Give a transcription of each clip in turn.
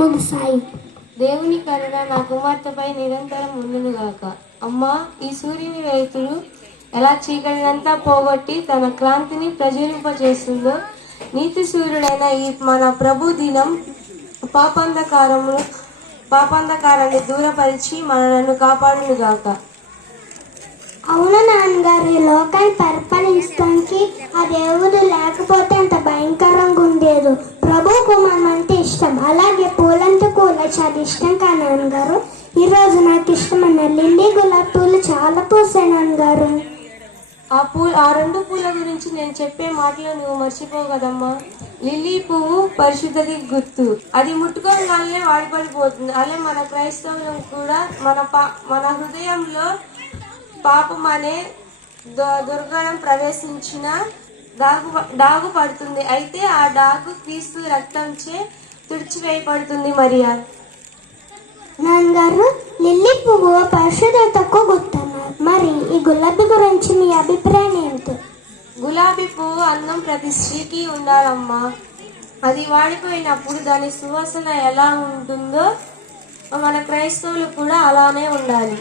ముగిశాయి. దేవుని కరుణ నా కుమార్తెపై నిరంతరం ఉండునుగాక. అమ్మా, ఈ సూర్యుని వెలుతురు ఎలా చీకటినంతా పోగొట్టి తన క్రాంతిని ప్రజ్వలింపజేస్తుందో, నీతి సూర్యుడైన ఈ మన ప్రభు దినం పాపాంధకారాన్ని దూరపరిచి మనలను కాపాడునుగాక. అవును నాన్నగారు, ఈ లోకాన్ని పరిపాలించడానికి ఆ దేవుడు లేకపోతే అంత భయంకరంగా ఉండేది. ప్రభు కుమారం అంటే ఇష్టం, అలాగే పూలంటే కూడా చాలా ఇష్టం. కానీ నాన్నగారు, ఈరోజు నాకు ఇష్టమైన లిల్లీ గులాబీ పూలు చాలా పూసాయి నాన్నగారు. ఆ రెండు పూల గురించి నేను చెప్పే మాటలు నువ్వు మర్చిపోవు కదమ్మా. లిల్లీ పువ్వు పరిశుద్ధకి గుర్తు, అది ముట్టుకోగానే వాడిపడిపోతుంది. అలాగే మన క్రైస్తవులం కూడా మన హృదయంలో పాపం అనే దుర్గణం ప్రవేశించిన డాగు పడుతుంది. అయితే ఆ డాగు క్రీస్తు రక్తంచే తుడిచివేయబడుతుంది. మరియా నాన్నగారు, లిల్లీ పువ్వు పరిశుద్ధతకు గుర్తున్నారు. మరి ఈ గులాబీ గురించి మీ అభిప్రాయం ఏమిటి? గులాబీ పువ్వు అందం ప్రతి స్త్రీకి ఉండాలమ్మా. అది వాడిపోయినప్పుడు దాని సువాసన ఎలా ఉంటుందో మన క్రైస్తవులు కూడా అలానే ఉండాలి.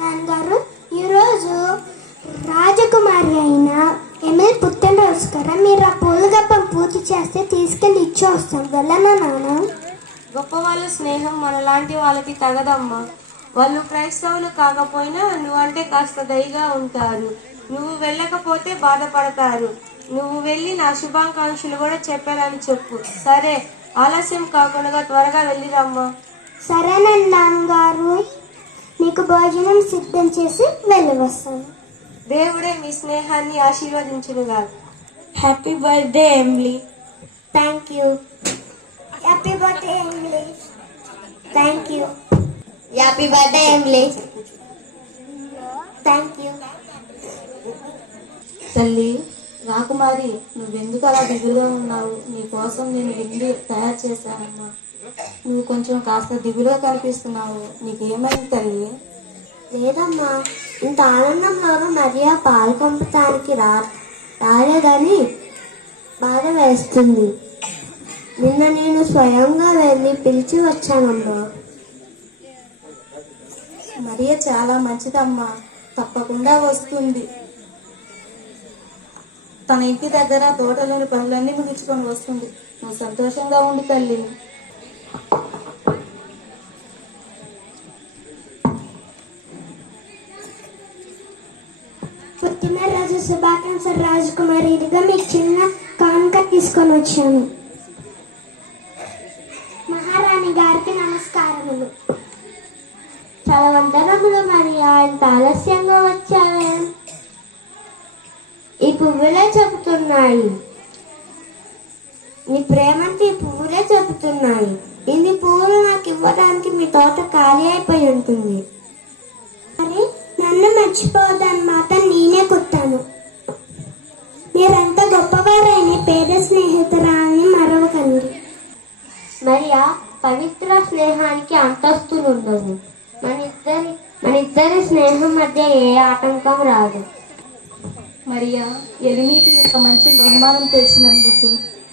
నాన్నగారు, ఈరోజు రాజకుమారి అయిన ఎమ్మెల్యే పుట్టినరోజు కదా, మీరు ఆ పూల గప్పం పూర్తి చేస్తే తీసుకెళ్ళి ఇచ్చి వస్తాం. వెళ్ళనా నాన్న? గొప్ప వాళ్ళ స్నేహం మనలాంటి వాళ్ళకి తగదమ్మా. వాళ్ళు క్రైస్తవులు కాకపోయినా నువ్వంటే కాస్త దయగా ఉంటారు. నువ్వు వెళ్ళకపోతే బాధపడతారు. నువ్వు వెళ్ళి నా శుభాకాంక్షలు కూడా చెప్పానని చెప్పు. సరే, ఆలస్యం కాకుండా త్వరగా వెళ్ళిరమ్మా. సరేనండి నాన్నగారు, మీకు భోజనం సిద్ధం చేసి వెళ్ళి వస్తాను. దేవుడే మీ స్నేహాన్ని ఆశీర్వదించునుగా. Happy birthday Emily. Thank you. Happy birthday Emily. Thank you. Happy birthday Emily. Thank you. తల్లి రాకుమారి, నువ్వెందుకు అలా దిగులుగా ఉన్నావు? నీ కోసం నేను విందు తయారు చేశానమ్మా. నువ్వు కొంచెం కాస్త దిగులుగా కనిపిస్తున్నావు. నీకేమైంది తల్లి? లేదమ్మా, ఇంత ఆనందంలోనూ మరియా పాలు పంపటానికి రాలేదని బాధ వేస్తుంది. నిన్న నేను స్వయంగా వెళ్ళి పిలిచి వచ్చానమ్మా. మరియా చాలా మంచిదమ్మా, తప్పకుండా వస్తుంది. తన ఇంటి దగ్గర తోటలోని పనులన్నీ ముగించుకొని వస్తుంది. నువ్వు సంతోషంగా ఉండి తల్లి. పుట్టినరోజు శుభాకాంక్షలు రాజకుమారి. ఇదిగా మీకు చిన్న కానుక తీసుకొని వచ్చాను. మహారాణి గారికి నమస్కారములు. చాలా వందనములు మరియా, ఇంత ఆలస్యంగా వచ్చావే. ఈ పువ్వులే చెబుతున్నాయి, నీ ప్రేమంతా ఈ పువ్వులే చెబుతున్నాయి. ఇన్ని పువ్వులు నాకు ఇవ్వడానికి మీ తోట ఖాళీ అయిపోయి ఉంటుంది. మరి నన్ను మర్చిపోవద్దని మాత్రం నేనే కొట్టాను. మీరంతా గొప్పవారైన పేద స్నేహితురాలని మరవకండి. మరియా, పవిత్ర స్నేహానికి అంతస్తులు ఉండవు. మన ఇద్దరి స్నేహం మధ్య ఏ ఆటంకం రాదు. మరియా, ఎలిమికి ఇంత మంచి బహుమానం తెచ్చినందుకు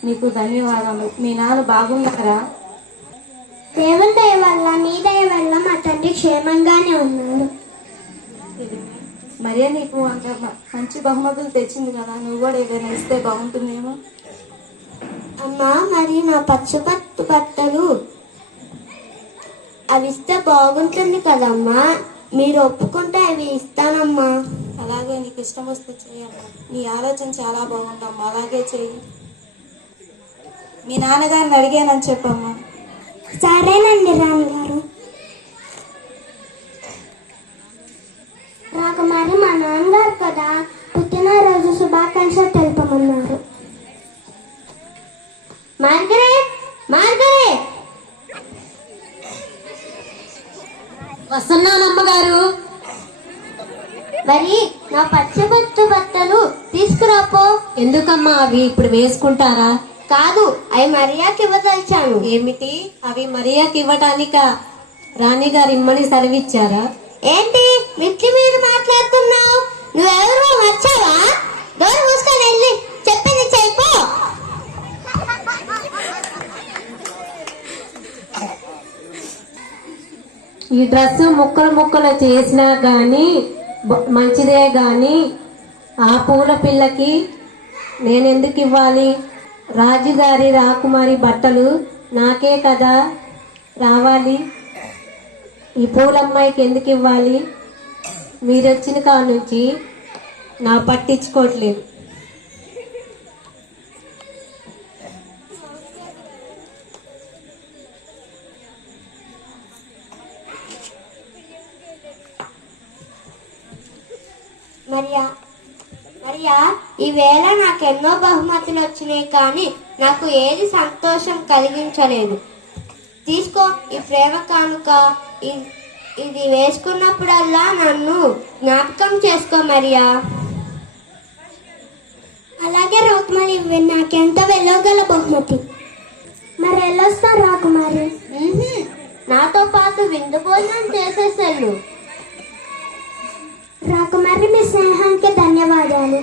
నీకు ధన్యవాదాలు. మీ నాన్న బాగున్నారా? దేవుని దయ వల్ల, నీ దయ వల్ల మా తండ్రి క్షేమంగానే ఉన్నారు. మరియా, నీకు అంత మంచి బహుమతులు తెచ్చింది కదా, నువ్వు కూడా ఏదైనా ఇస్తే బాగుంటుందేమో. అమ్మా, మరి నా పచ్చపట్టు బట్టలు అవి ఇస్తే బాగుంటుంది కదమ్మా. మీరు ఒప్పుకుంటే అవి ఇస్తానమ్మా. అలాగే, నీకు ఇష్టం వస్తే చెయ్యమ్మా. నీ ఆలోచన చాలా బాగుందమ్మా, అలాగే చెయ్యి. మీ నాన్నగారిని అడిగానని చెప్పమ్మా. సరేనండి రాణిగారు. రాకుమారి, మా నాన్నగారు కదా పుట్టినరోజు శుభాకాంక్షలు తెలుపమన్నారు. Margaret, Margaret. వస్తున్నానమ్మగారు. మరి నా పచ్చబొట్టు బట్టలు తీసుకురాపో. ఎందుకమ్మా? అవి ఇప్పుడు వేసుకుంటారా? కాదు, అవి మరియాకి ఇవ్వదలిచాను. ఏమిటి? అవి మరియాకి ఇవ్వటానికా? రాణిగారు ఇమ్మని సెలవిచ్చారా? ఏంటి మిట్టి మీద మాట్లాడుతున్నావు? నువ్వెవరో వచ్చావా? డోర్ మూసుకొని వెళ్ళి చెప్పింది చెయ్యిపో. ఈ డ్రెస్ ముక్కలు ముక్కలు చేసినా కానీ మంచిదే కానీ ఆ పూల పిల్లకి నేనెందుకు ఇవ్వాలి? రాజుగారి రాకుమారి బట్టలు నాకే కదా రావాలి. ఈ పూలమ్మాయికి ఎందుకు ఇవ్వాలి? మీరు వచ్చిన కాడ నుంచి నా పట్టించుకోవట్లేదు. మరియా మరియా, ఈవేళ నాకెన్నో బహుమతులు వచ్చినాయి, కానీ నాకు ఏది సంతోషం కలిగించలేదు. తీసుకో ఈ ప్రేమ కానుక. ఇది వేసుకున్నప్పుడల్లా నన్ను జ్ఞాపకం చేసుకో మరియా. అలాగే రాకుమారి, ఇవి నాకెంత వెలగల బహుమతి. మరి వెళ్ళొస్తా రాకుమారి. నాతో పాటు విందు భోజనం చేసేసాను. రాకుమారి, మీ స్నేహానికి ధన్యవాదాలు.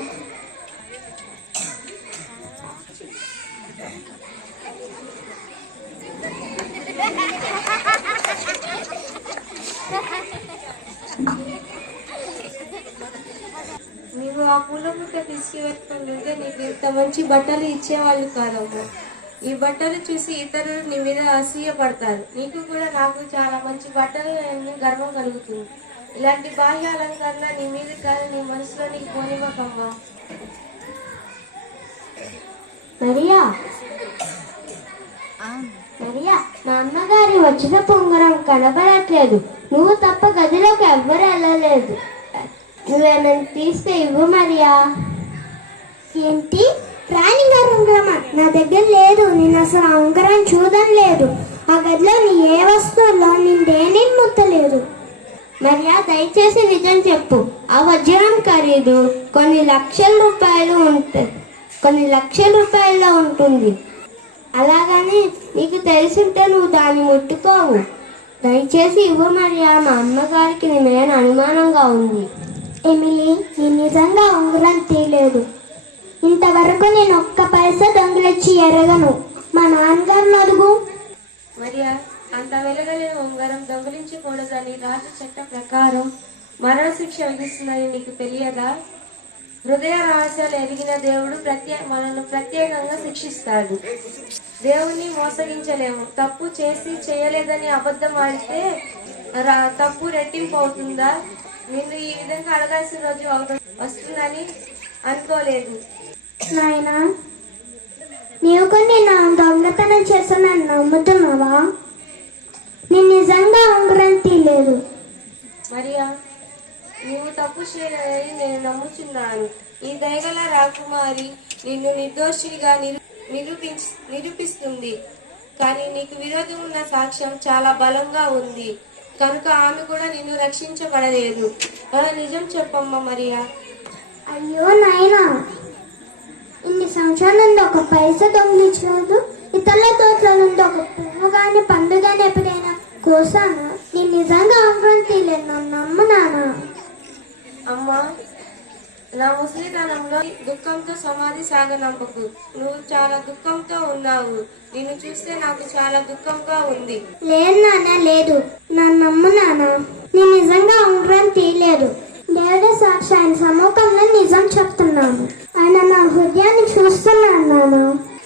నీవు ఆ పూల బుట్ట తీసుకువెట్టుకుంటుంటే నీకు ఇంత మంచి బట్టలు ఇచ్చేవాళ్ళు కాదమ్మా. ఈ బట్టలు చూసి ఇతరులు నీ మీద అసూయపడతారు. నీకు కూడా నాకు చాలా మంచి బట్టలు గర్వం కలుగుతుంది. ఇలాంటి బాహ్య అలంకరణ నీ మీద కాదు, నీ మనసులో నీకు పోనివ్వకమ్మా. మరియా మరియా, నాన్నగారి వచ్చిన పొంగరం కనబడట్లేదు. నువ్వు తప్ప గదిలోకి ఎవ్వరు వెళ్ళలేదు. నువ్వేమైనా తీసుకు ఇవ్వు మరియా. ఏంటి? రాణిగారు ఉంగరమా? నా దగ్గర లేదు. నేను అసలు ఆ ఉంగరం చూడడం లేదు. ఆ గదిలో నీ ఏ వస్తువులో నేను దేని ముట్టలేదు. మరియా, దయచేసి నిజం చెప్పు. ఆ వజ్రం ఖరీదు కొన్ని లక్షల రూపాయల్లో ఉంటుంది. అలాగని నీకు తెలిసింటే నువ్వు దాన్ని ముట్టుకోవు. దయచేసి ఇవ్వు మరియా. మా అమ్మగారికి నీ మీద అనుమానంగా ఉంది. ఎమిలీ, నేను నిజంగా ఉంగరం తీయలేదు. ఇంతవరకు నేను ఒక్క పైసా దొంగిలించి ఎరగను. మా నాన్నగారిని అడుగు. మరియా, అంత వెలగలేని ఉంగరం దొంగిలించకూడదని రాజు చట్ట ప్రకారం మరణశిక్ష విధిస్తుందని నీకు తెలియదా? హృదయ రహస్యాలు ఎరిగిన దేవుడు మనల్ని ప్రత్యేకంగా శిక్షిస్తాడు. దేవుని మోసగించలేము. తప్పు చేసి చేయలేదని అబద్ధం ఆడితే తప్పు రెట్టింపు అవుతుందా? నిన్ను ఈ విధంగా అడగాల్సిన రోజు వస్తుందని అనుకోలేదు. నాయనా, నీవు కొన్ని నా దొంగతనం చేస్తానని నమ్ముతున్నావా? నేను నిజంగా ఉంగరం తీయలేదు. మరియా, నువ్వు తప్పు చేయలేదని నేను నమ్ముతున్నాను. ఈ దయగల రాకుమారి నిన్ను నిర్దోషిగా నిరూపిస్తుంది. కానీ నీకు విరోధం ఉన్న సాక్ష్యం చాలా బలంగా ఉంది కనుక ఆమె కూడా నిన్ను రక్షించబడలేదు. నిజం చెప్పమ్మా మరియా. అయ్యో నాయనా, ఇన్ని సంవత్సరాల నుండి ఒక పైసా దొంగిలించలేదు. ఇతరుల తోటల నుండి ఒక పువ్వు కానీ పండు కానీ ఎప్పుడైనా కోసానా? నేను నిజంగా ఉంగరం తీయలేదు. నన్ను నమ్ము నానా. అమ్మా, నా ముసలితనంలో దుఃఖంతో సమాధి సాగనంపకు. నువ్వు చాలా దుఃఖంతో ఉన్నావు. నిన్ను చూస్తే నాకు చాలా దుఃఖంగా ఉంది. లేదు నాన్న, లేదు. నన్ను నమ్ము నాన్న. నేను నిజంగా ఉంగరం తీయలేదు. దేవుడి సాక్షి, ఆయన సముఖంలో నిజం చెప్తున్నాను. ఆయన నా హృదయాన్ని చూస్తున్నాను నాన్న.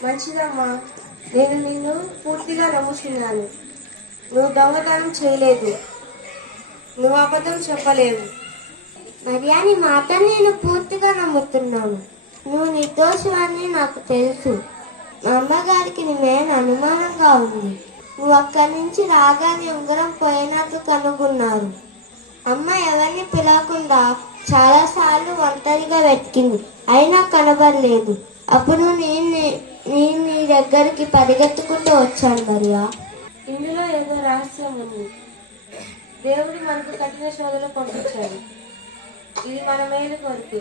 మంచిదమ్మా, నేను నిన్ను పూర్తిగా నమ్ముతున్నాను. నువ్వు దొంగతనం చేయలేదు. నువ్వు అబద్ధం చెప్పలేవు. మరియా, నీ మాటను నేను పూర్తిగా నమ్ముతున్నాను. నువ్వు నిర్దోషమని నాకు తెలుసు. మా అమ్మగారికి నీ మీద అనుమానంగా ఉంది. నువ్వు అక్కడి నుంచి రాగానే ఉంగరం పోయినట్టు కనుగొన్నారు. అమ్మ ఎవరిని పిలవకుండా చాలాసార్లు ఒంటరిగా వెతికింది, అయినా కనబడలేదు. అప్పుడు నేను నీ దగ్గరికి పరిగెత్తుకుంటూ వచ్చాను మరియా. ఇందులో ఏదో రహస్యం ఉంది. దేవుడు మనకు కఠిన శోధనలు పంపించాడు. ఇది మన మేలు కొరికే.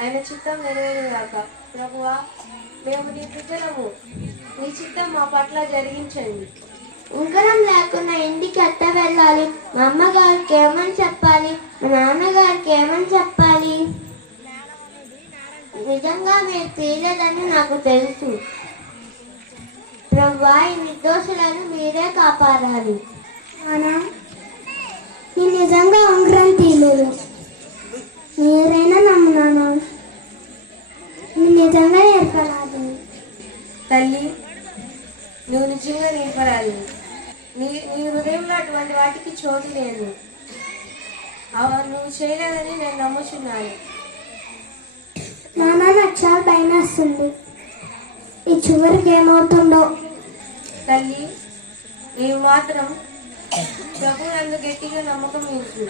ఆయన చిత్తం నెరవేరుగాక. ప్రభువా, మేము నీ బిడ్డలము. నీ చిత్తం మా పట్ల జరిగించండి. ఉంగరం లేకుండా ఇంటికి ఎట్ట వెళ్ళాలి? మా అమ్మగారికి ఏమని చెప్పాలి? మా నాన్నగారికి ఏమని చెప్పాలి? నిజంగా మీరు తీయలేదని నాకు తెలుసు. ప్రభువా, ఈ నిర్దోషులను మీరే కాపాడాలి. నేను నిజంగా ఉంగరం తీయలేదు. మీరైనా నమ్మునాను. నేను నిజంగా నేర్పరాదు. తల్లి, నువ్వు నిజంగా నిలబడాలి. నీ హృదయంలో అటువంటి వాటికి చోటు లేదు. నువ్వు చేయలేదని నేను నమ్ముచున్నాను. నాన్న నాకు చాలా భయం వస్తుంది. ఈ చివరికి ఏమవుతుందో. తల్లి, నీవు మాత్రం ప్రభు నందు గట్టిగా నమ్మకం ఉంచు.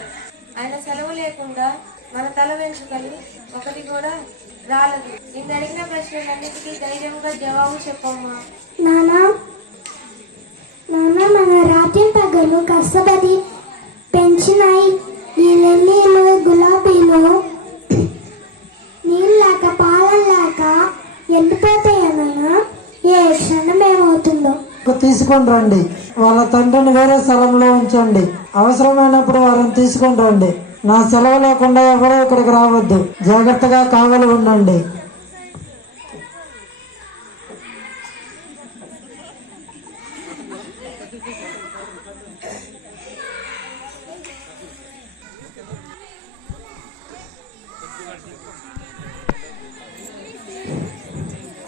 ఆయన సెలవు లేకుండా మన తల వెంట్రుకలు ఒకటి కూడా రాలదు. నిన్ను అడిగిన ప్రశ్నలన్నిటికీ ధైర్యంగా జవాబు చెప్పమ్మా. నాన్న మన రాత్రి పగలు కష్టపడి పెంచినాయి ఈ లిల్లీలు, గులాబీలు నీళ్ళు లేక పాలన లేక ఎండిపోతాయన్నా ఏ క్షణం ఏమవుతుందో. తీసుకొని రండి. వాళ్ళ తండ్రిని వేరే స్థలంలో ఉంచండి. అవసరమైనప్పుడు వారిని తీసుకొని రండి. నా సెలవు లేకుండా ఎవరో ఇక్కడికి రావద్దు. జాగ్రత్తగా కావలి ఉండండి.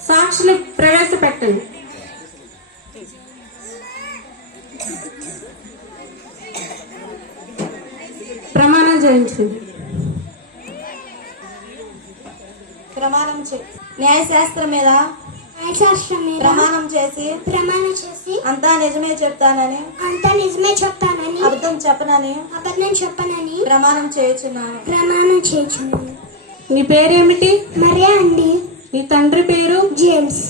సాక్షులు ప్రవేశపెట్టండి. ప్రమాణం చేయించండి. ప్రమాణం న్యాయశాస్త్రం మీద ప్రమాణం చేసి అంతా నిజమే చెప్తానని అబద్ధం చెప్పనని ప్రమాణం చేయుచున్నాను. నీ పేరేమిటి? మరియా అండి. నీ తండ్రి పేరు? జేమ్స్.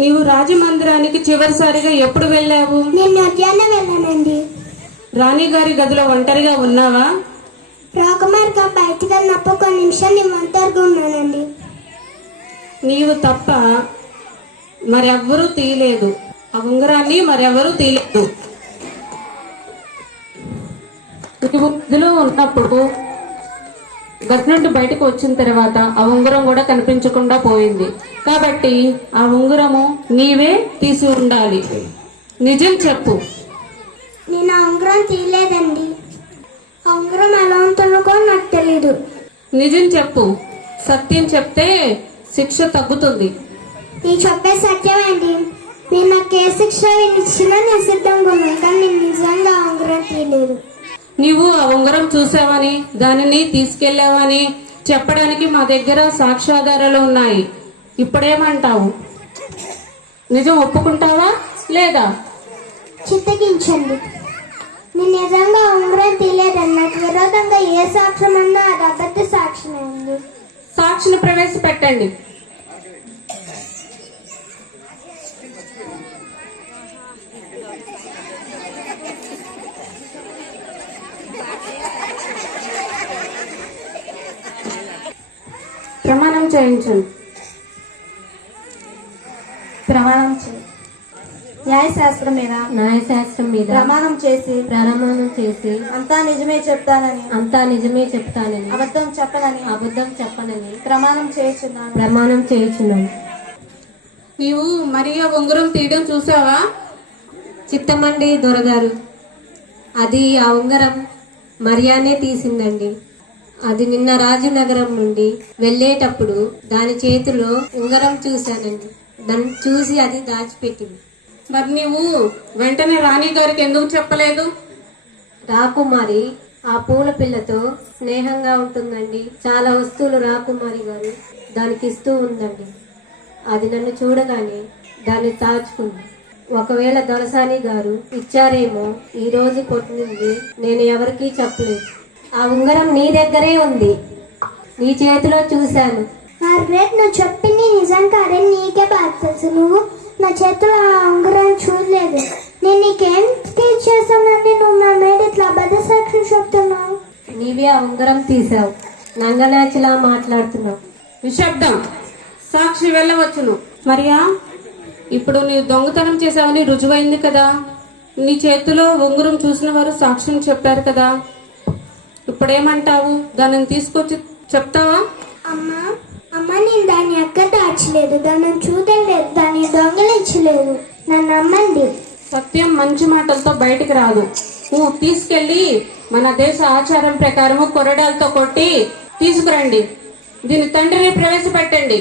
నీవు రాజమందిరానికి చివరిసారిగా ఎప్పుడు వెళ్ళావు? నేను మధ్యాహ్నం వెళ్ళానండి. రాణి గారి గదిలో ఒంటరిగా ఉన్నావా? రాకుమార్గా బయటకు వెళ్ళినప్పుడు కొన్ని నిమిషాలు నేను ఒంటరిగా ఉన్నానండి. నీవు తప్ప మరెవ్వరూ తీయలేదు. ఆ ఉంగరాన్ని మరెవరూ తీయలేదు. నీవు గదిలో ఉన్నప్పుడు గది నుండి బయటకు వచ్చిన తర్వాత ఆ ఉంగరం కూడా కనిపించకుండా పోయింది. కాబట్టి ఆ ఉంగరము నీవే తీసి ఉండాలి. నిజం చెప్పు. నేను ఆ ఉంగరం తీయలేదండి. ఆ ఉంగరం ఎలా ఉంటుందో కూడా నాకు తెలీదు. నిజం చెప్పు. సత్యం చెప్తే శిక్ష తగ్గుతుంది. నేను చెప్పే సత్యం అండి. నేను నాకు ఏ శిక్ష ఇచ్చినా నేను సిద్ధంగా ఉన్నాను. కానీ నేను నిజంగా ఆ ఉంగరం తీయలేదు. నీవు ఆ ఉంగరం చూసావని దానిని తీసుకెళ్లావని చెప్పడానికి మా దగ్గర సాక్ష్యాధారాలు ఉన్నాయి. ఇప్పుడేమంటావు? నిజం ఒప్పుకుంటావా లేదా? చిత్తగించండి. నేను నిజంగా ఉంగరం తీయలేదని నాకు విరోధంగా ఏ సాక్ష్యం అన్నా అది అబద్ధ సాక్ష్యమే ఉంది. సాక్షిని ప్రవేశపెట్టండి. ప్రమాణం చేయించండి. న్యాయశాస్త్రం మీద ప్రమాణం చేసి అంతా నిజమే చెప్తానని అబద్ధం చెప్పనని ప్రమాణం చేయుచున్నాను. నీవు మరియా ఉంగరం తీయడం చూసావా? చిత్తమండి దొరగారు, అది ఆ ఉంగరం మరియానే తీసిందండి. అది నిన్న రాజనగరం నుండి వెళ్ళేటప్పుడు దాని చేతిలో ఉంగరం చూశానండి. దాన్ని చూసి అది దాచిపెట్టింది. మరి నీవు వెంటనే రాణి గారికి ఎందుకు చెప్పలేదు? రాకుమారి ఆ పూల పిల్లతో స్నేహంగా ఉంటుందండి. చాలా వస్తువులు రాకుమారి గారు దానికి ఇస్తూ ఉందండి. అది నన్ను చూడగానే దాన్ని దాచుకుంది. ఒకవేళ దొరసాని గారు ఇచ్చారేమో, ఈ రోజు పొట్టింది నేను ఎవరికీ చెప్పలేదు. ఆ ఉంగరం నీ దగ్గరే ఉంది, నీ చేతిలో చూశాను. మార్గరెట్, నువ్వు చెప్పింది నిజం కాదని నీకే బాగా తెలుసు. నువ్వు నా చేతిలో ఆ ఉంగరాన్ని చూడలేదు. నేను నీకేం చేశానండి? నువ్వు నా మీద ఇట్లా అబద్ధ సాక్ష్యం చెప్తున్నావు. నీవే ఆ ఉంగరం తీసావు. నంగనాచిలా మాట్లాడుతున్నావు. నిశ్శబ్దం. సాక్షి వెళ్ళవచ్చును. మరియా, ఇప్పుడు నీవు దొంగతనం చేశావని రుజువైంది కదా. నీ చేతిలో ఉంగరం చూసిన వారు సాక్ష్యం చెప్పారు కదా. ఇప్పుడేమంటావు? దానిని తీసుకొచ్చి చెప్తావా? అమ్మా, నేను దాన్ని ఎక్కడ దాచలేదు, దాన్ని చూడలేదు, దాన్ని దొంగలించలేదు. నన్ను నమ్మండి. సత్యం మంచి మాటలతో బయటికి రాదు. తీసుకెళ్లి మన దేశ ఆచారం ప్రకారము కొరడాలతో కొట్టి తీసుకురండి. దీని తండ్రిని ప్రవేశపెట్టండి.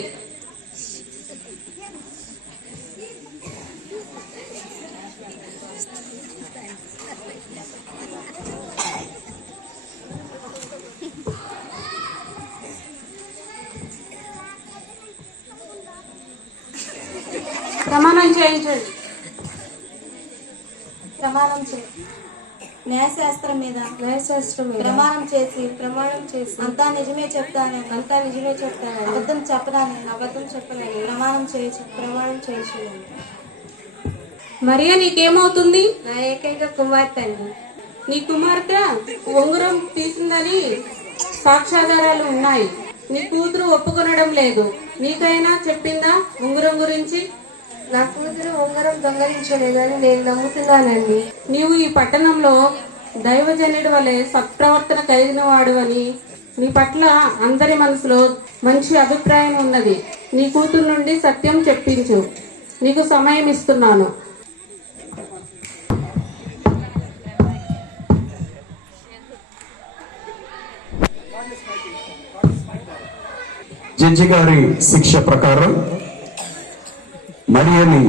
ప్రమాణం చేయించండి. ప్రమాణం న్యాయశాస్త్రం మీద ప్రమాణం చేసి అంతా నిజమే చెప్తానని అబద్ధం చెప్పనని ప్రమాణం చేయొచ్చు. మరియా, నీకేమవుతుంది? నా ఏకైక కుమార్తె అండి. నీ కుమార్తె ఉంగరం తీసిందని సాక్ష్యాధారాలు ఉన్నాయి. నీ కూతురు ఒప్పుకొనడం లేదు. నీకైనా చెప్పిందా ఉంగరం గురించి? నా కూతురు ఉంగరం దొంగలించలేదని నేను నమ్ముతున్నానండి. నీవు ఈ పట్టణంలో దైవజనుడి వలె సత్ప్రవర్తన కలిగిన వాడు అని నీ పట్ల అందరి మనసులో మంచి అభిప్రాయం ఉన్నది. నీ కూతురు నుండి సత్యం చెప్పించు. నీకు సమయం ఇస్తున్నాను. జడ్జి గారి శిక్ష ప్రకారం మరియని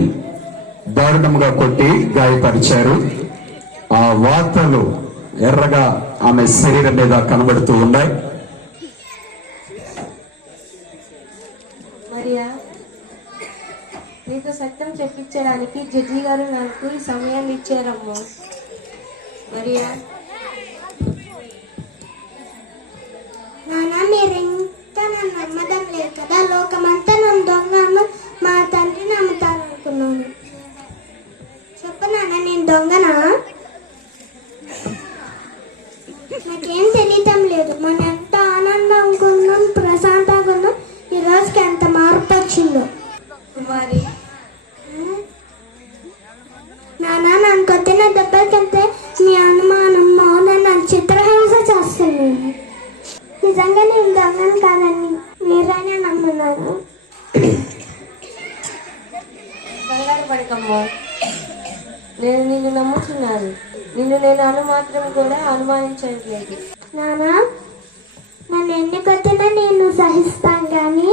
దారుణంగా కొట్టి గాయపరిచారు. ఆ వార్తలు ఎర్రగా ఆమె శరీరం మీద కనబడుతూ ఉన్నాయి. మరియా, నీకు సత్యం చెప్పించడానికి జడ్జి గారు నాకు ఈ సమయాన్ని ఇచ్చారమ్మా. మరియా, నాన్న మీరింకా నన్ను నమ్మడం లేదు కదా. లోకమంతా నన్ను దొంగను మా తండ్రి నమ్ముతారనుకున్నాను. చెప్పు నాన్న, నేను దొంగనా? నాకేం తెలియటం లేదు. మన ఎంత ఆనందంగా ఉన్నాం, ప్రశాంతంగా ఉన్నాం. ఈ రోజుకి ఎంత మార్పు వచ్చిందో. కుమారి, నాన్న, నన్ను కొట్టిన దెబ్బకంటే మీ అనుమానం మౌనం నన్ను చిత్రహింస చేస్తుంది. నిజంగా నేను దొంగను కాదని మీరైనా నమ్మున్నాను. కంగారు పడకమ్మా. నేను నిన్ను నమ్ముతున్నాను. నిన్ను నేను మాత్రం కూడా అనుమానించట్లేదు. నాన్న, నన్ను ఎన్ని కొట్టినా నేను సహిస్తాను, కానీ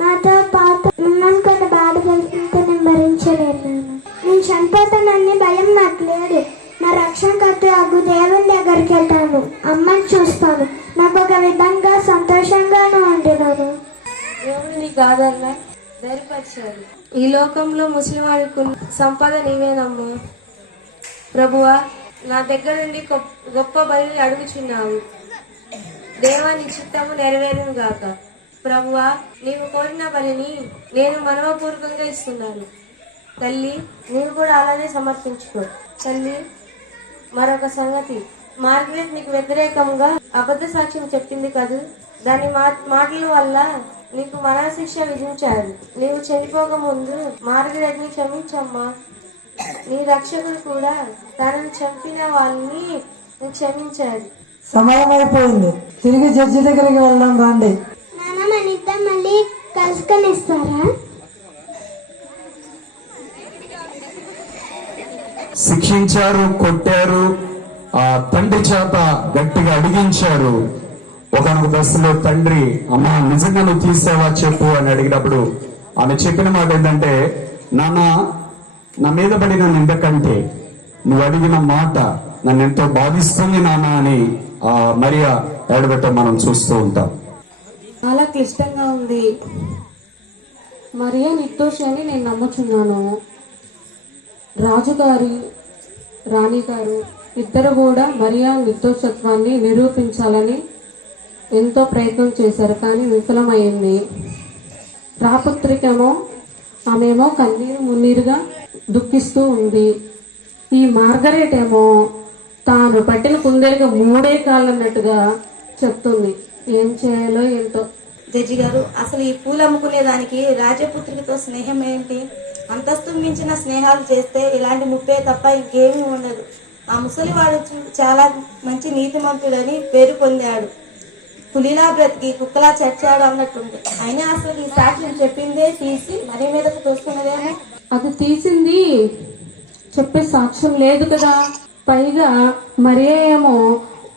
నాతో పాటు మిమ్మల్ని కొన్ని బాధ కలిగితే నేను భరించలేను. నేను చనిపోతానని భయం నాకు లేదు. నా రక్షణకర్త అగ్గు దేవుని దగ్గరికి వెళ్తాను. అమ్మని చూస్తాను. నాకు ఒక విధంగా సంతోషంగానే ఉంటున్నాను. దేవుడు నీకు ఆదరణ ధైర్యపరిచాడు. ఈ లోకంలో ముస్లిం వాడికి సంపద నీవేనమ్మా. ప్రభువా, నా దగ్గర నుండి గొప్ప బలి అడుగుచున్నావు. దేవా, నీ చిత్తము నెరవేరును గాక. ప్రభువా, నీవు కోరిన బలిని నేను మనవపూర్వకంగా ఇస్తున్నాను. తల్లి, నీవు కూడా అలానే సమర్పించుకో. తల్లి, మరొక సంగతి, మార్గరెట్ నీకు వ్యతిరేకంగా అబద్ధ సాక్ష్యం చెప్పింది కదూ. దాని మాటల వల్ల నీకు మరణశిక్ష విధించారు. నీవు చనిపోక ముందు మార్గరెట్ ని క్షమించమ్మా. నీ రక్షకుడు కూడా తనను చంపిన వాళ్ళని క్షమించాడు. సమయం అయిపోయింది. తిరిగి జడ్జి దగ్గరికి వెళ్దాం రండి. నాన్న, మన ఇద్దరు మళ్ళీ కలుసుకొని ఇస్తారా? శిక్షించారు, కొట్టారు, ఆ తండ్రి చేత గట్టిగా అడిగించారు. ఒకనొక దశలో తండ్రి, అమ్మా నిజంగా నువ్వు తీసావా చెప్పు అని అడిగినప్పుడు ఆమె చెప్పిన మాట ఏంటంటే, నాన్న, నా మీద పడిన నింద కంటే నువ్వు అడిగిన మాట నన్ను ఎంతో బాధిస్తుంది నాన్న అని మరియా ఏడబెట్టం మనం చూస్తూ ఉంటాం. చాలా క్లిష్టంగా ఉంది. మరియా నిర్దోషి అని నేను నమ్ముచున్నాను. రాజుగారి రాణిగారు ఇద్దరు కూడా మరియా నిర్దోషత్వాన్ని నిరూపించాలని ఎంతో ప్రయత్నం చేశారు, కానీ విఫలమైంది. రాపుత్రికేమో ఆమెమో కన్నీరు మున్నీరుగా దుఃఖిస్తూ ఉంది. ఈ మార్గరేట్ ఏమో తాను పట్టిన కుందేలుగా మూడే కాళ్ళన్నట్టుగా చెప్తుంది. ఏం చేయాలో ఏంటో. జడ్జి గారు, అసలు ఈ పూలు అమ్ముకునే దానికి రాజపుత్రికతో స్నేహం ఏంటి? అంతస్తు మించిన స్నేహాలు చేస్తే ఇలాంటి ముప్పే తప్ప ఇంకేమీ ఉండదు. ఆ ముసలివాడు చాలా మంచి నీతిమంతుడని పేరు పొందాడు. పులిలా బ్రతికి కుక్కలా చచ్చాడు అన్నట్టుంది. అయినా అసలు ఈ సాక్ష్యం చెప్పిందే తీసి మరి మీదకు తోసుకున్నదేమో. అది తీసింది చెప్పే సాక్ష్యం లేదు కదా. పైగా మరియా ఏమో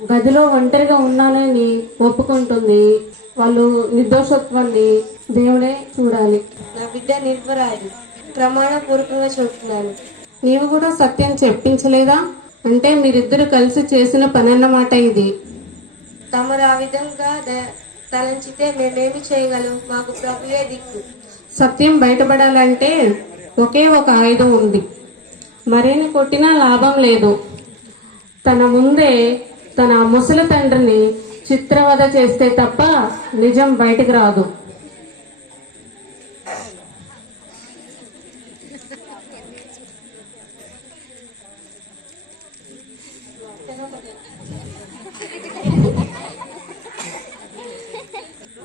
గదిలో ఒంటరిగా ఉన్నానని ఒప్పుకుంటుంది. వాళ్ళు నిర్దోషత్వాన్ని దేవుడే చూడాలి. నా బిడ్డ నిర్భరాలి, ప్రమాణపూర్వకంగా చెబుతున్నాను. నీవు కూడా సత్యం చెప్పించలేదా? అంటే మీరిద్దరు కలిసి చేసిన పని అన్నమాట ఇది. తమరు ఆ విధంగా తలంచితే మేమేమి చేయగలం? మాకు ప్రభుయే దిక్కు. సత్యం బయటపడాలంటే ఒకే ఒక ఆయుధం ఉంది. మరేని కొట్టినా లాభం లేదు. తన ముందే తన ముసలి తండ్రిని చిత్రవద చేస్తే తప్ప నిజం బయటకు రాదు.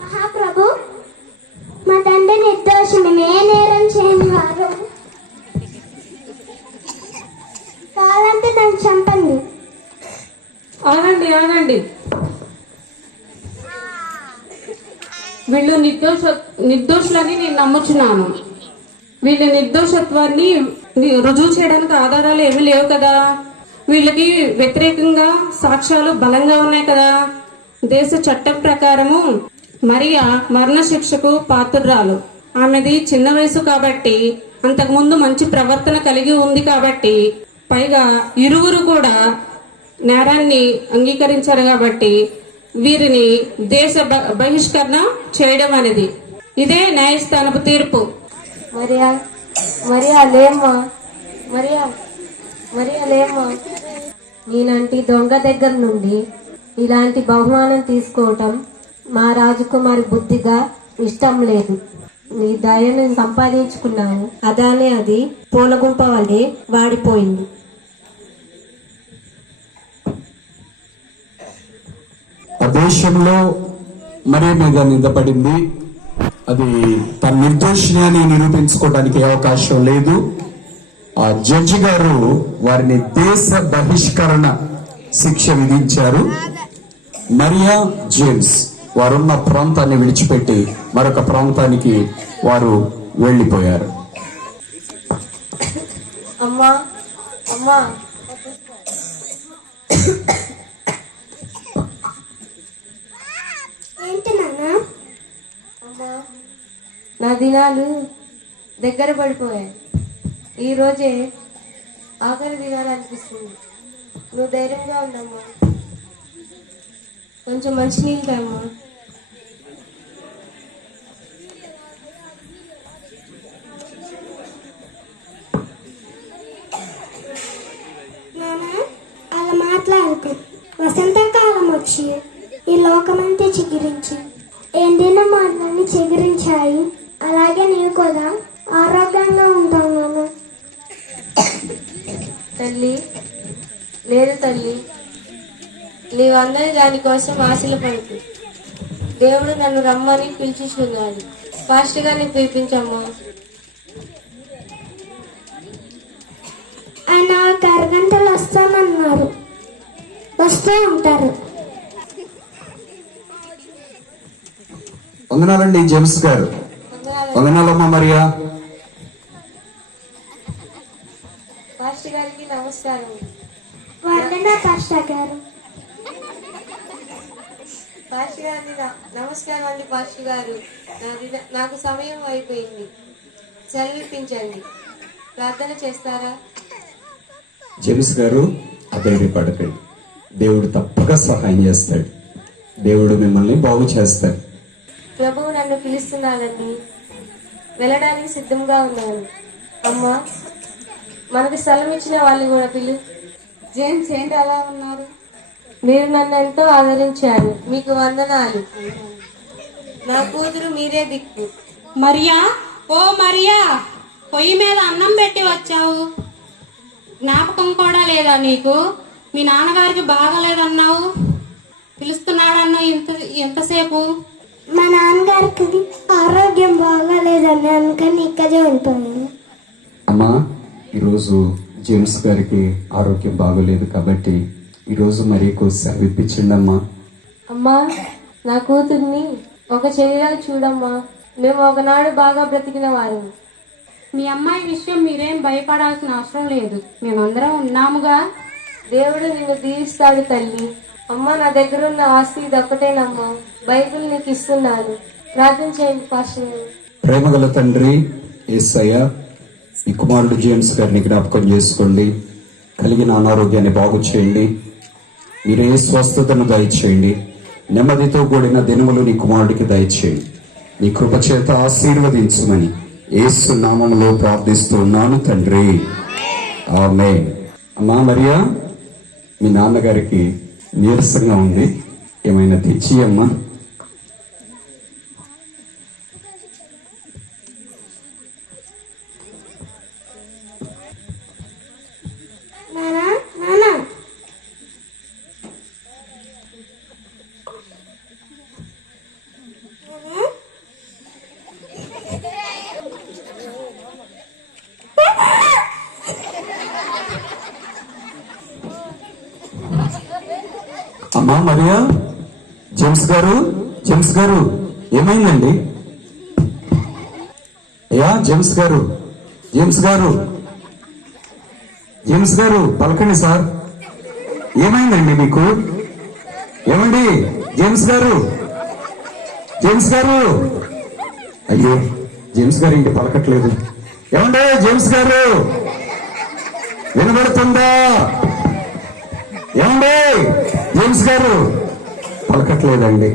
మహాప్రభు, మా తండ్రి నిర్దోషిని, మే నేరం చేయని వారు కావాలంటే నన్ను చంపండి. ఆగండి ఆగండి, వీళ్ళు నిర్దోషులని నేను నమ్ముచున్నాను. వీళ్ళ నిర్దోషత్వాన్ని రుజువు చేయడానికి ఆధారాలు ఏమీ లేవు కదా. వీళ్ళకి వ్యతిరేకంగా సాక్ష్యాలు బలంగా ఉన్నాయి కదా. దేశ చట్టం ప్రకారము మరియా మరణ శిక్షకు పాత్రురాలు. ఆమెది చిన్న వయసు కాబట్టి, అంతకుముందు మంచి ప్రవర్తన కలిగి ఉంది కాబట్టి, పైగా ఇరువురు కూడా నేరాన్ని అంగీకరించారు కాబట్టి వీరిని దేశ బహిష్కరణ చేయడం అనేది ఇదే న్యాయస్థానపు తీర్పు. మరియా, మరియా లేమ్మా, మరియా, మరియా లేమ్మా. నీలాంటి దొంగ దగ్గర నుండి ఇలాంటి బహుమానం తీసుకోవటం మా రాజకుమారి బుద్ధిగా ఇష్టం లేదు. నీ దయను సంపాదించుకున్నాను, అదానే అది పూలగుంప వలె వాడిపోయింది. ఆ దేశంలో మరే మీద నిందపడింది. అది తన నిర్దోషిని అని నిరూపించుకోవడానికి అవకాశం లేదు. ఆ జడ్జి గారు వారిని దేశ బహిష్కరణ శిక్ష విధించారు. మరియా, జేమ్స్ వారున్న ప్రాంతాన్ని విడిచిపెట్టి మరొక ప్రాంతానికి వారు వెళ్ళిపోయారు. అమ్మా, అమ్మా, ఏంటి నాన్న? అమ్మా, నా దినాలు దగ్గర పడిపోయాయి. ఈ రోజే ఆఖరి దినాలు అనిపిస్తుంది. నువ్వు ధైర్యంగా ఉండమ్మా. కొంచెం మంచినీళ్ళు తామ్మా. నాన్న, అలా మాట్లాడుకు. వసంతకాలం వచ్చి ఈ లోకమంతా చిగురించి ఎండిన మాటలన్నీ చిగురించాయి. అలాగే నీవు కూడా ఆరోగ్యంగా ఉంటావు నాన్న. తల్లి, లేదు తల్లి, నీవందరి దానికోసం ఆశలు పడుతు. దేవుడు నన్ను రమ్మని పిలిచిచున్నాడు. ఫాస్ట్ గా నీకు పిలిపించమ్మా. ఆయన ఒక అరగంటలు వస్తానన్నారు. వస్తూ ఉంటారు. వందనాలండి జేమ్స్ గారు. వందనాలమ్మా మరియా. ఫాస్ట్ గారికి నమస్కారం. వందనా పాస్టర్ గారు. ఫాస్ట్ గారిని నమస్కారం అండి. ఫాస్ట్ గారు, నాకు సమయం అయిపోయింది, సెలవిప్పించండి. ప్రార్థన చేస్తారా? జేమ్స్ గారు, అధైర్యపడకండి. దేవుడు తప్పక సహాయం చేస్తాడు. దేవుడు మిమ్మల్ని బాగు చేస్తాడు. ప్రభువు నన్ను పిలుస్తున్నానండి, వెళ్ళడానికి సిద్ధంగా ఉన్నాను. అమ్మా, మనకు స్థలం ఇచ్చిన వాళ్ళు కూడా జేమ్స్ ఏంటి అలా ఉన్నారు? మీరు నన్ను ఎంతో ఆదరించారు, మీకు వందనాలు. నా కూతురు మీరే దిక్కు. మరియా, ఓ మరియా, పొయ్యి మీద అన్నం పెట్టి వచ్చావు. జ్ఞాపకం కూడా లేదా నీకు? మీ నాన్నగారికి బాగలేదన్నావు, పిలుస్తున్నాడన్నావు ఎంతసేపు? మా నాన్నగారికి ఆరోగ్యం బాగాలేదని అందుకని ఇక్కడే ఉంటున్నాను. అమ్మా, ఈరోజు జేమ్స్ గారికి ఆరోగ్యం బాగోలేదు కాబట్టి ఈరోజు మరీకు సెలవు ఇప్పించండి అమ్మా. అమ్మా, నా కూతుర్ని ఒక చెయ్యిలా చూడమ్మా. మేము ఒకనాడు బాగా బ్రతికిన వారు. మీ అమ్మాయి విషయం మీరేం భయపడాల్సిన అవసరం లేదు, మేమందరం ఉన్నాముగా. దేవుడు నిన్ను దీవిస్తాడు తల్లి. అమ్మ, నా దగ్గర ఉన్న ఆస్తి ఇది ఒక్కటేనమ్మా. బైబిల్ నీకు ఇస్తున్నాను, ప్రార్థన చేయండి పాస్టర్ గారు. ప్రేమగల తండ్రి యేసయ్య, ఈ కుమారుడు జేమ్స్ గారిని జ్ఞాపకం చేసుకోండి. కలిగిన అనారోగ్యాన్ని బాగు చేయండి. మీరే స్వస్థతను దయచేయండి. నెమ్మదితో కూడిన దినములు నీ కుమారుడికి దయచేయండి. నీ కృప చేత ఆశీర్వదించమని యేసు నామములో ప్రార్థిస్తున్నాను తండ్రి, ఆమేన్. అమ్మా మరియా, మీ నాన్నగారికి నీరసంగా ఉంది, ఏమైనా తెచ్చి అమ్మా. నానా నానా అమ్మా మరియా, జేమ్స్ గారు ఏమైందండి? అయ్యా జేమ్స్ గారు పలకండి సార్. ఏమైందండి మీకు? ఏమండి జేమ్స్ గారు? అయ్యో, జేమ్స్ గారు ఇంటి పలకట్లేదు. ఏమండి జేమ్స్ గారు, వినబడుతుందా? ఏమండి జేమ్స్ గారు? పలకట్లేదండి.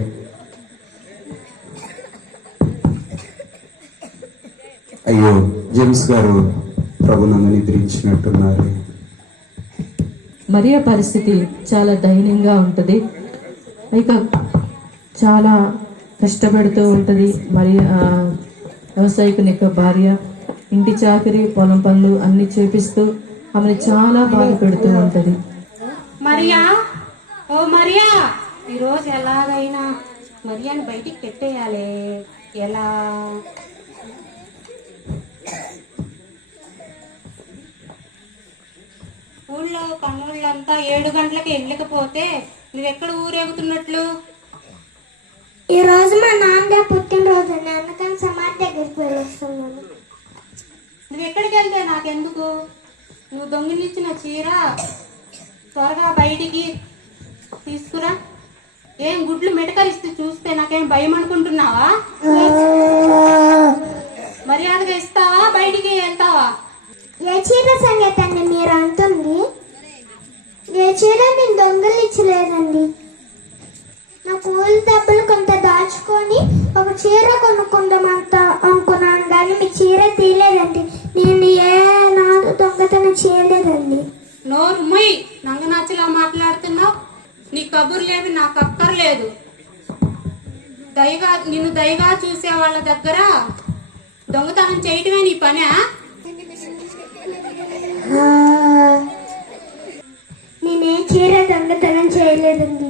అయ్యో, జేమ్స్ గారు ప్రభునందు నిద్రించినట్టున్నారు. మరియా పరిస్థితి చాలా దయనీయంగా ఉంటుంది. ఇక చాలా కష్టపడుతూ ఉంటుంది. వ్యవసాయకుని యొక్క భార్య ఇంటి చాకరీ, పొలం పనులు అన్ని చేపిస్తూ ఆమెను చాలా బాధ పెడుతూ ఉంటుంది. మరియా, ఓ మరియా, ఈరోజు ఎలాగైనా మరియాని బయటికి పెట్టేయాలి. ఎలా? ఊళ్ళో పనులంతా 7 గంటలకి వెళ్ళకపోతే నువ్వెక్కడ ఊరేగుతున్నట్లు? ఈ రోజు మా నాన్న పుట్టినరోజు, అందుకని సమాధి దగ్గరికి వెళ్ళొస్తున్నాను. నువ్వెక్కడికి వెళ్తే నాకెందుకు? నువ్వు దొంగిలించిన చీర త్వరగా బయటికి తీసుకురా. ఏం గుడ్లు మెటకరిస్తూ చూస్తే నాకేం భయం అనుకుంటున్నావా? మర్యాదగా ఇస్తావా, బయటికి వెళ్తావా? ఏ చీర సంగతి అండి మీరు అంటుంది? ఏ చీర నేను దొంగలించలేదండి. నా కూలి డబ్బులు కొంత దాచుకొని ఒక చీర కొనుక్కుందామంత అనుకున్నాను, కానీ మీ చీర తీయలేదండి. నేను నాడు దొంగతనం చేయలేదండి. నోరు ముయ్, నంగనాచిలా మాట్లాడుతున్నావు. నీ కబుర్లేవి నాకు అక్కర్లేదు. నిన్ను దయగా చూసే వాళ్ళ దగ్గర దొంగతనం చేయటమే నీ పనా? నేనే చీర దొంగతనం చేయలేదండి.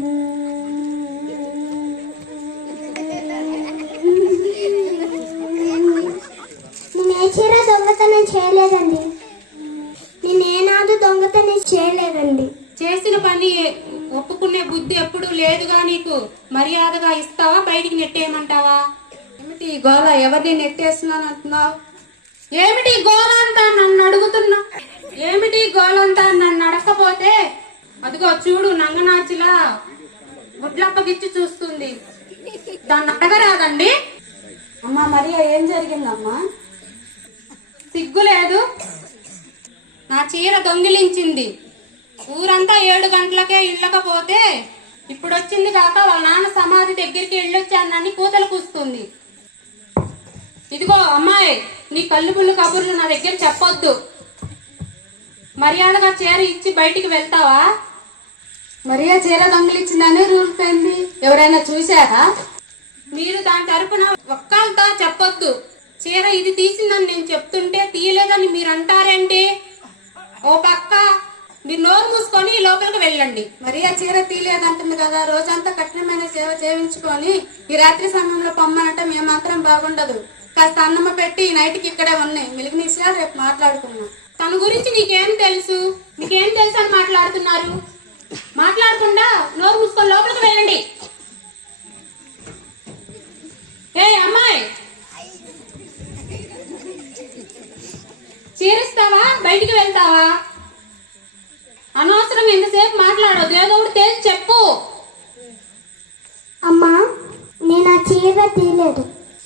నేనే చీర దొంగతనం చేయలేదండి. నేనేనాడు దొంగతనం చేయలేదండి. చేసిన పని ఒప్పుకునే బుద్ధి ఎప్పుడు లేదుగా నీకు. మర్యాదగా ఇస్తావా, బయటికి నెట్టేయమంటావా? ఏమిటి గోల? ఎవరిని నెట్టేస్తున్నాను అంటున్నావు? ఏమిటి గోల అంతా నన్ను అడుగుతున్నా? ఏమిటి గోల అంతా నన్ను అడగకపోతే అదిగో చూడు, నంగనాచిలా గుడ్లప్పగిచ్చి చూస్తుంది. దాన్ని అడగరాదండి? అమ్మా మరియా, ఏం జరిగిందమ్మా? సిగ్గు లేదు? నా చీర దొంగిలించింది. ఊరంతా 7 గంటలకే ఇళ్ళకపోతే ఇప్పుడు వచ్చింది కాక వాళ్ళ నాన్న సమాధి దగ్గరికి వెళ్ళొచ్చానని కూతలు కూస్తుంది. ఇదిగో అమ్మాయి, నీ కళ్ళు పుల్లు కబుర్లు నా దగ్గర చెప్పొద్దు. మర్యాదగా చీర ఇచ్చి బయటికి వెళ్తావా? మరియా చీర దొంగిలించిందని రూల్ పోయింది. ఎవరైనా చూశారా? మీరు దాని తరపున ఒక్కళ్ళతో చెప్పొద్దు. చీర ఇది తీసిందని నేను చెప్తుంటే తీయలేదని మీరు అంటారేంటి? ఓ పక్క మీరు నోరు మూసుకొని లోపలికి వెళ్ళండి. మరియా చీర తీయలేదంటుంది కదా, రోజంతా కఠినమైన సేవ చేయించుకొని ఈ రాత్రి సమయంలో పొమ్మనటం ఏమాత్రం బాగుండదు. కాస్త అన్నమ్మ పెట్టి నైట్కి ఇక్కడే ఉన్నాయి. మిలిగిన విషయాలు రేపు మాట్లాడుకున్నాం. తన గురించి నీకేం తెలుసు అని మాట్లాడుతున్నారు. మాట్లాడకుండా నోరు మూసుకొని లోపలికి వెళ్ళండి. ఏ అమ్మాయి, చీరిస్తావా, బయటికి వెళ్తావా? అనవసరం ఎంతసేపు మాట్లాడొద్దు, ఏదో ఒకటి తేల్చి చెప్పు. అమ్మా, నేను ఆ చీర తీయలేదు.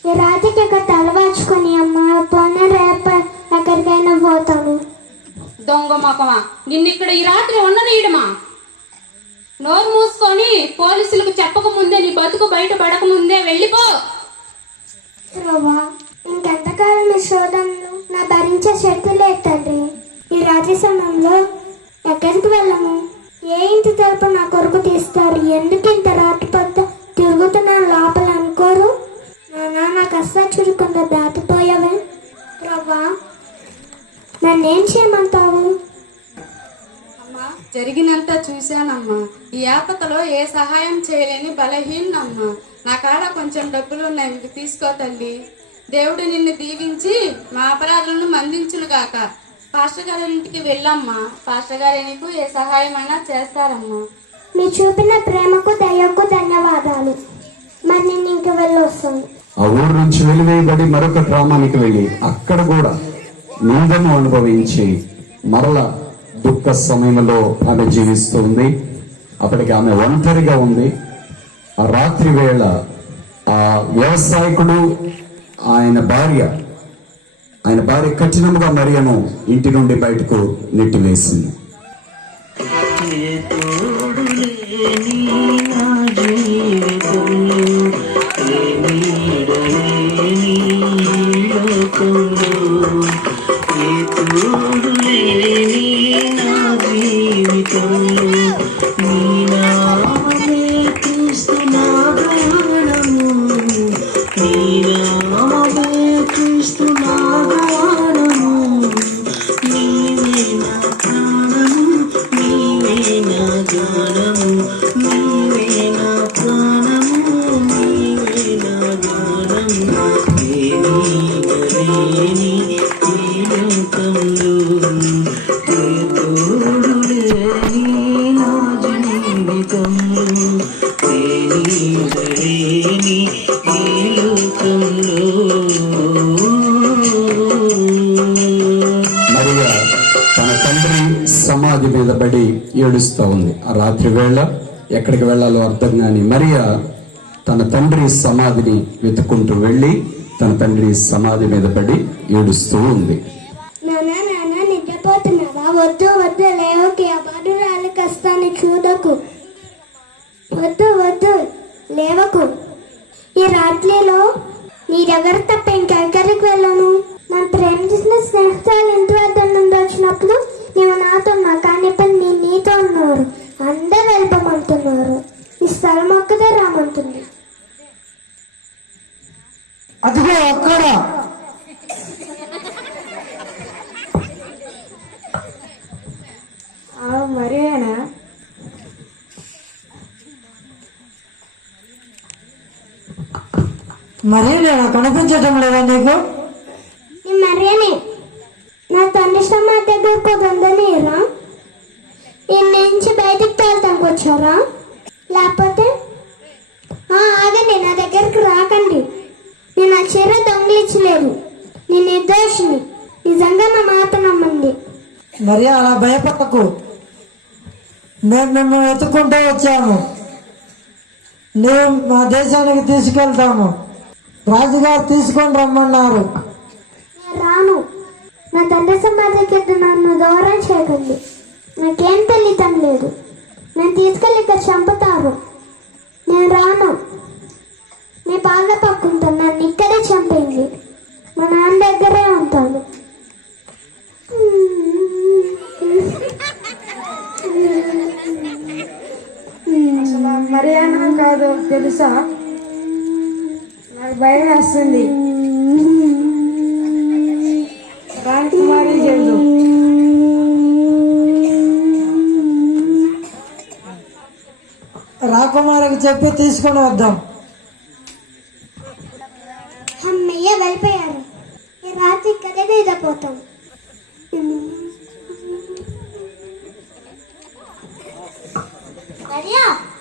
ఈ రాత్రికి ఇక్కడ తలవాచుకొని అమ్మా పోనీ రేప ఎక్కడికైనా పోతాను. దొంగ మొకమా, నిన్నిక్కడ ఈ రాత్రి ఉండనీయడమా? నోరు మూసుకొని పోలీసులకు చెప్పక ముందే, నీ బతుకు బయట పడక ముందే వెళ్ళిపో. ప్రభా, ఇంకెంతకాలం ఈ శోధనలు నా భరించే శక్తి లేదు తండ్రి. ఈ రాత్రి సమయంలో ఎక్కడికి వెళ్ళము? ఏ ఇంటి తరపు నా కొరకు తీస్తారు? ఎందుకు ఇంత రాత్రి పొద్దు తిరుగుతున్నాను లోపల అనుకోరు? నా కష్ట చురుకుండా దాటిపోయావే ప్రభా, నన్నేం చేయమంటావు? అమ్మా, జరిగినంత చూశానమ్మా. ఈ ఆపదలో ఏ సహాయం చేయలేని బలహీనమ్మా. నా కాడ కొంచెం డబ్బులు ఉన్నాయి, ఇవి తీసుకో తల్లి. దేవుడు నిన్ను దీవించి మా అపరాధులను మందించును గాక. పాస్టర్ గారి ఇంటికి వెళ్ళమ్మా. పాస్టర్ గారు నీకు ఏ సహాయమైనా చేస్తారమ్మా. మీరు చూపిన ప్రేమకు దయకు ధన్యవాదాలు. మరి నేను ఇంక వెళ్ళొస్తాను. ఆ ఊరు నుంచి వెలివేయబడి మరొక గ్రామానికి వెళ్ళి అక్కడ కూడా నిందను అనుభవించి మరల దుఃఖ సమయంలో ఆమె జీవిస్తుంది. అప్పటికి ఆమె ఒంటరిగా ఉంది. ఆ రాత్రి వేళ ఆ వ్యవసాయకుడు ఆయన భార్య కఠినముగా మరియను ఇంటి నుండి బయటకు నెట్టివేసింది. మరియా తన తండ్రి సమాధి మీద పడి ఏడుస్తూ ఉంది. ఆ రాత్రి వేళ ఎక్కడికి వెళ్ళాలో అర్థం కాని మరియా తన తండ్రి సమాధిని వెతుక్కుంటూ వెళ్ళి తన తండ్రి సమాధి మీద పడి ఏడుస్తూ ఉంది. నాన్న నిద్రపోతున్నావా? వద్దు లేవకి, అబాధురాలి కష్టాన్ని చూడకు. వద్దు లేవకు. ఈ రాత్రిలో నీ దగ్గర తప్ప ఇంకెక్కడికి వెళ్ళను. నన్ను ప్రేమించిన స్నేహితులు ఇంటి వద్ద నుండి వచ్చినప్పుడు నీవు నాతో ఉన్నా, కానీ ఇప్పుడు నీతో ఉన్నారు. అందరూ వెళ్ళిపోమంటున్నారు. ఈ స్థలం ఒక్కదే రామంటుంది. అదిగో అక్కడ మరియానా? మరి నేను కనిపించటం లేదా నీకు? మరియనే నా తండ్రి సమాధి దగ్గరకు వదలలేరా? ఇన్ని నుంచి బయటికి తోలటానికి వచ్చారా? లేకపోతే ఆగండి, నా దగ్గరకు రాకండి. నేను ఆ చీర దొంగిలించలేదు. నేను నిర్దోషిని. నిజంగా నా మాట నమ్మండి. మరి అలా భయపడకు. మేము మిమ్మల్ని వెతుక్కుంటూ వచ్చాము. మేము మా దేశానికి తీసుకెళ్తాము. రాజుగారు తీసుకొని రమ్మన్నారు. నేను రాను. నా తండ్రి సమాధికి నన్ను దూరం చేయకండి. నాకేం తెలియటం లేదు. నేను తీసుకెళ్ళి ఇక్కడ చంపుతారు. నేను రాను. నీ బాగా పక్కుంటాను. నన్ను ఇక్కడే చంపేయండి. మా నాన్న దగ్గరే ఉంటాను. మరియానా కాదు తెలుసా? నాకు భయం వేస్తుంది. రాజకుమారి జల్దు. రాకుమారికి చెప్పి తీసుకొని వద్దాం. అమ్మయ్య వెళ్ళిపోయారు. ఈ రాత్రి ఇక్కడే నిద్రపోతాం.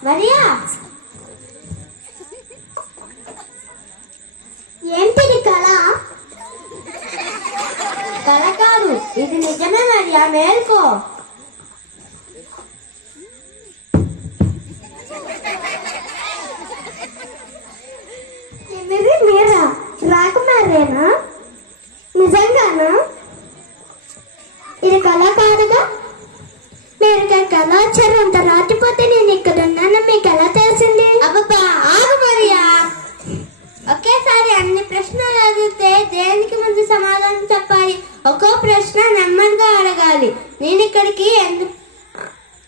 మరియా ఏంటిది? కళ కల కాదు, ఇది నిజమే మరియా, మేల్కో. రాకుమారేనా? నిజంగానా? ఇది కళ కాదుగా. మీరు ఇక్కడికి ఎలా వచ్చారు? అంత రాత్రిపోతే నేను ఇక్కడ ఉన్నాను మీకు ఎలా తెలిసింది? అబ్బా ఆగు మరియా, ఒకేసారి అన్ని ప్రశ్నలు అడిగితే దేనికి ముందు సమాధానం చెప్పాలి? ఒక్కో ప్రశ్న నెమ్మదిగా అడగాలి. నేను ఇక్కడికి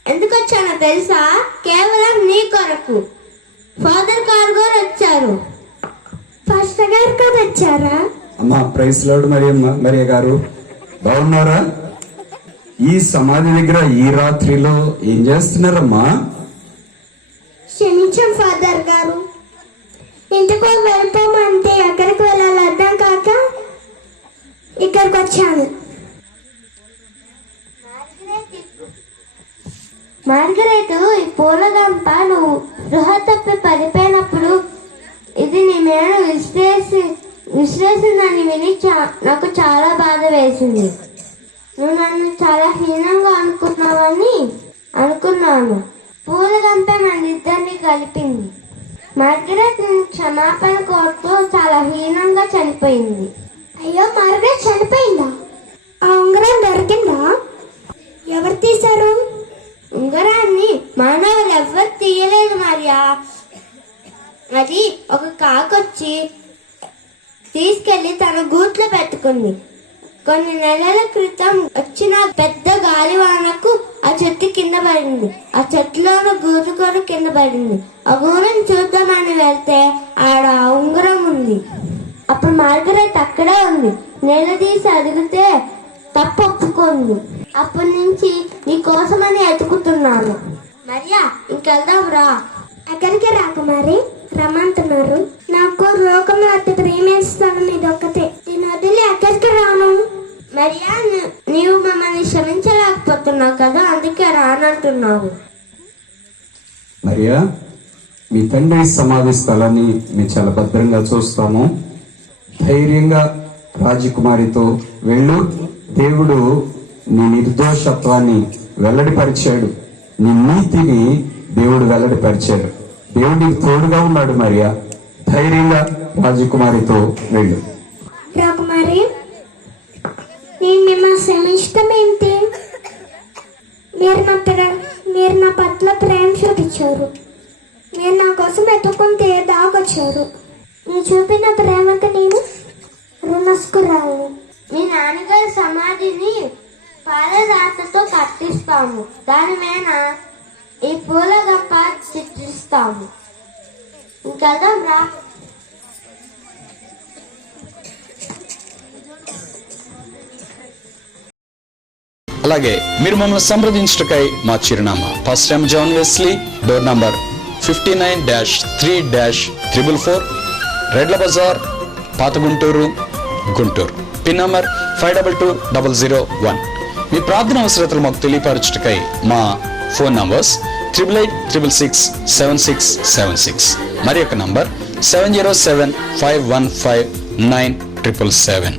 ఎందుకు వచ్చానో తెలుసా? కేవలం నీ కొరకు. ఫాదర్ గారు కూడా వచ్చారు. ఫాస్టర్ గారు కూడా వచ్చారా? అమ్మా ప్రైజ్ లార్డ్ మరియ గారు, బాగున్నారా? ఈ సమాధి దగ్గర ఈ రాత్రిలో ఏం చేస్తున్నారమ్మా? క్షమించం ఫాదర్ గారు, ఇంటికి వెళ్ళిపోమంటే ఎక్కడికి వెళ్ళాలి అర్థం కాక ఇక్కడికి వచ్చాను. మార్గరేట్, ఈ పూలగంప నువ్వు గృహ తప్పి పడిపోయినప్పుడు ఇది నీ మీద విశ్లేషిందని విని నాకు చాలా బాధ వేసింది. నువ్వు నన్ను చాలా హీనంగా అనుకున్నాను. పూలగంప మన ఇద్దరిని కలిపింది. మార్గరెట్ క్షమాపణ కోరుతూ చాలా హీనంగా చనిపోయింది. అయ్యో, మార్గరెట్ చనిపోయిందా? ఆ ఉంగరం దొరికిందా? ఎవరు తీశారు? ఉంగరాన్ని మానవులు ఎవరు తీయలేదు మరియా. అది ఒక కాకొచ్చి తీసుకెళ్లి తన గూట్లో పెట్టుకుంది. కొన్ని నెలల క్రితం వచ్చిన పెద్ద గాలివానకు ఆ చెట్టు కింద పడింది. ఆ చెట్టులోని గూడు కూడా కింద పడింది. ఆ గూడుని చూద్దామని వెళ్తే ఆడ ఆ ఉంగరం ఉంది. అప్పుడు మార్గరెట్ అక్కడే ఉంది. నిలదీసి అడిగితే తప్పు ఒప్పుకుంది. అప్పటి నుంచి నీ కోసమని ఎతుకుతున్నాను. మరియా, ఇంకెళ్దాం రా. ఎక్కడికి రాకుమారి? రమ్మంటున్నారు. నాకు లోకంలో అతి ప్రేమైన స్థలం ఇది ఒక్కతే. నేను వదిలి ఎక్కడికి రాను. మరియా, నీవు మమ్మల్ని క్షమించలేకపోతున్నావు కదా, అందుకే రానంటున్నావు. మరియా, మీ తండ్రి సమాధి స్థలాన్ని మేము చాలా భద్రంగా చూస్తాము. ధైర్యంగా రాజకుమారితో వెళ్ళు. దేవుడు నీ నిర్దోషత్వాన్ని వెల్లడిపరిచాడు. నీ నీతిని దేవుడు వెల్లడిపరిచాడు. దేవుడు నీకు తోడుగా ఉన్నాడు. మరియా, ధైర్యంగా రాజకుమారితో వెళ్ళు. రాకుమారి, నేను మిమ్మల్ని క్షమించడం ఏంటి? మీరు నా పట్ల ప్రేమ చూపించారు. మీరు నా కోసం ఎత్తుకుంటే దాగొచ్చారు. మీరు చూపిన ప్రేమకు నేను రుణస్కురాలను. మీ నాన్నగారి సమాధిని పాలరాతతో కట్టిస్తాము. దాని మీద ఈ పూల గంప చిత్రిస్తాము. ఇంకెళ్దాం రా. అలాగే మీరు మమ్మల్ని సంప్రదించుటకై మా చిరునామా first time John Wesley, door number 59-3-444, Redla Bazar, పాత గుంటూరు, గుంటూరు. Pin number 522001. మీ ప్రార్థన అవసరతలు మాకు తెలియపరచుటకై మా ఫోన్ నంబర్స్ 8886667676, మరి యొక్క నంబర్ 7075159777.